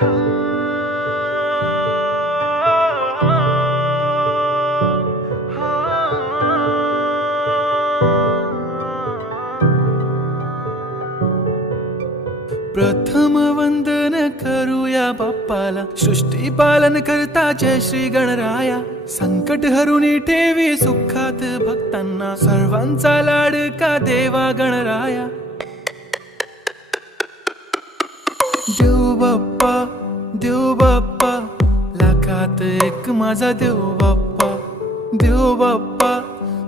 प्रथम वंदन करूया बाप्पाला, सृष्टी पालन करता जय श्री गणराया। संकट हरुनी ठेवी सुखात भक्तांना, सर्वांचा लाडका देवा गणराया। देव बाप्पा देव बाप्पा, लाखात एक माझा देव बाप्पा। देव बाप्पा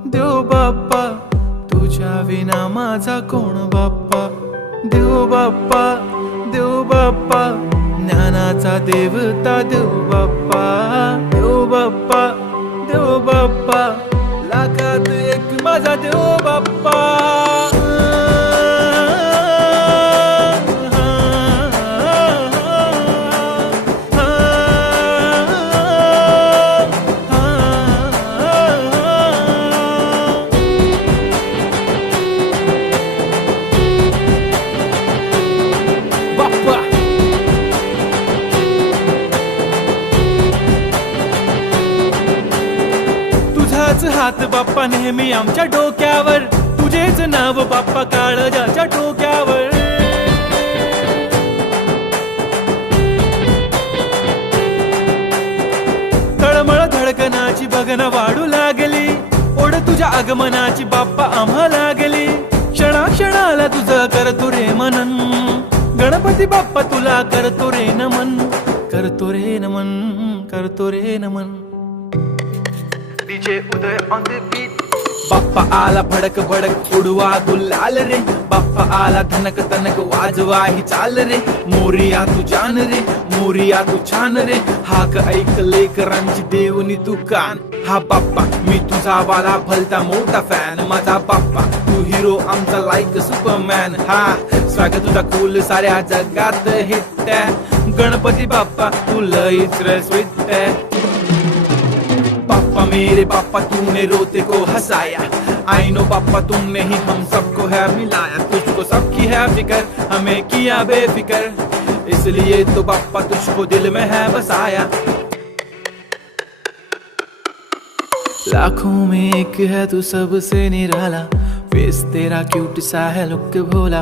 देव बाप्पा, तुझ्या विना माझा कोण बाप्पा। देव बाप्पा देव बाप्पा, ज्ञानाचा देवता देव बाप्पा। देव बाप्पा देव बाप्पा, लाखात एक माझा देव बाप्पा। तुझाच हात बाप्पा नेहमी आमच्या डोक्यावर, तुझेच नाव बाप्पा काळजाच्या डोक्यावर। तळमळ धडकनाची बघन वाढू लागली, ओढ तुझ्या आगमनाची बाप्पा आम्हा लागली। क्षणा क्षणाला तुझं करतो रे मनन, गणपती बाप्पा तुला करतो रे नमन। करतो रे नमन करतो रे नमन। DJ Uday on the beat. Bappa आला भडक भडक उडवा गुलाल रे, बाप्पा आला धनक तनक वाजवा ही चाल रे। मोरिया तू जान रे, मोरिया तू छान रे, हाक ऐक लेकरांची देवनी तू कान। हा बाप्पा मी तुझा वाला भलता मोठा फॅन, माझा बाप्पा तू हिरो आमचा लाईक सुपरमॅन। हा स्वागत तुझा कूल साऱ्या जगात हिट आहे, गणपती बाप्पा तू लईच स्वीट आहे। पापा मेरे पापा तूने रोते को हंसाया, आई नो पापा तुमने ही हम सबको है मिलाया। तुझको सबकी है फिकर, हमें किया बेफिकर, इसलिए तो पापा तुझको दिल में है बसाया। लाखों में एक है तू सबसे निराला, फेस तेरा क्यूट सा है लुक भोला।